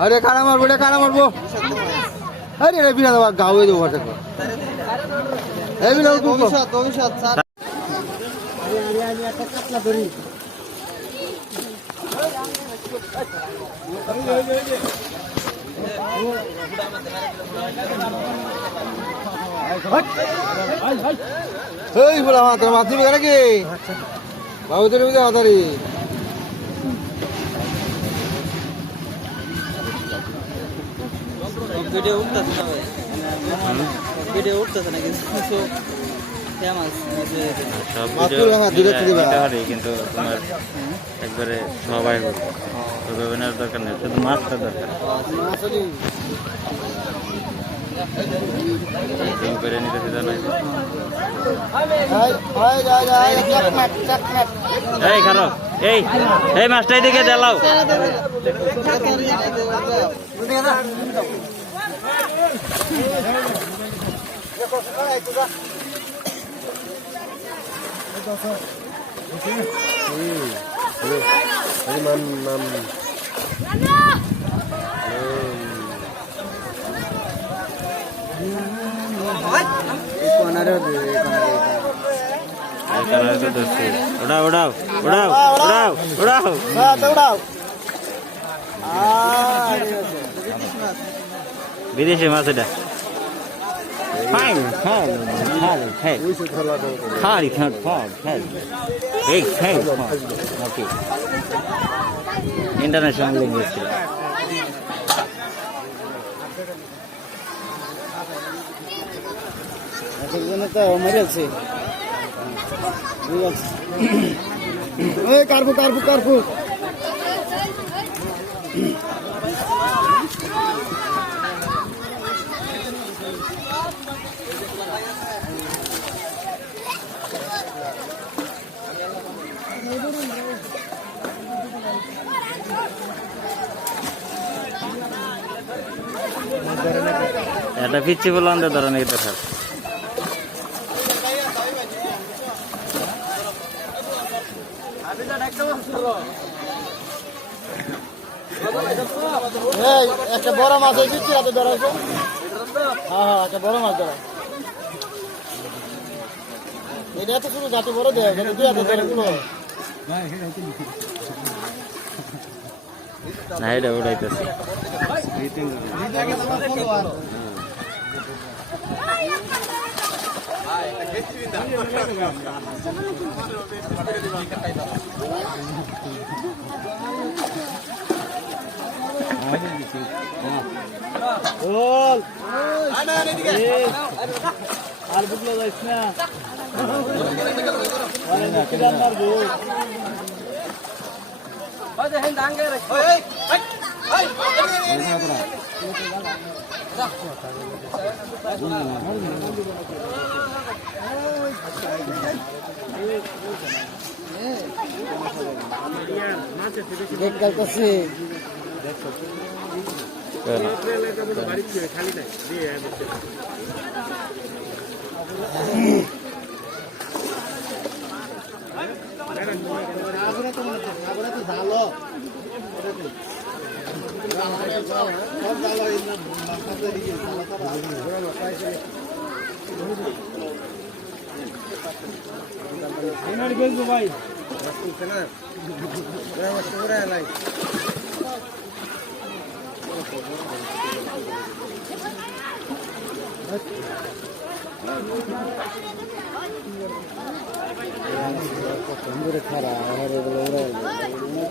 अरे खाना मारबो रे खाना मारबो अरे रे बिना दवा गावे दो वर्ष को ए बिना तू भविष्यत सर अरे अरे अरे একটা কাটলা ধরি এই বলা মা তোর মাতৃ বেরা কি বাবু তোর বিদে মাতারি ভিডিও উঠতেছে না ভাই ভিডিও উঠতেছে না কিন্তু ফেমাস সব ভিডিও কিন্তু তোমার একবারে সবাই করবে তবে ওনার দরকার নেই শুধু মাছটা দরকার করে নিতে জানাই এই খারো এই মাছটাই দিকে দেলাও উড়াও উড়াও উড়াও উড়াও উড়াও উড়াও বিদেশি মাছ এটা ইন্টারন্যাশনাল ল্যাঙ্গুয়েজ মেরেছে কারবো কারবো কারবো এটা পিচ্ছি বলে অন্ধের ধরনের দেখা একটা বড় মাছ হয়েছে হাতে ধরাইছে হ্যাঁ একটা বড় মাছ ধরা এটা তো শুধু যাতে বড় দেয় দুই হাতে ধরে গুলো না এটা উড়াইতেছে আর বুঝলো যাইস না দেখ করতেছি ভাই খারাপ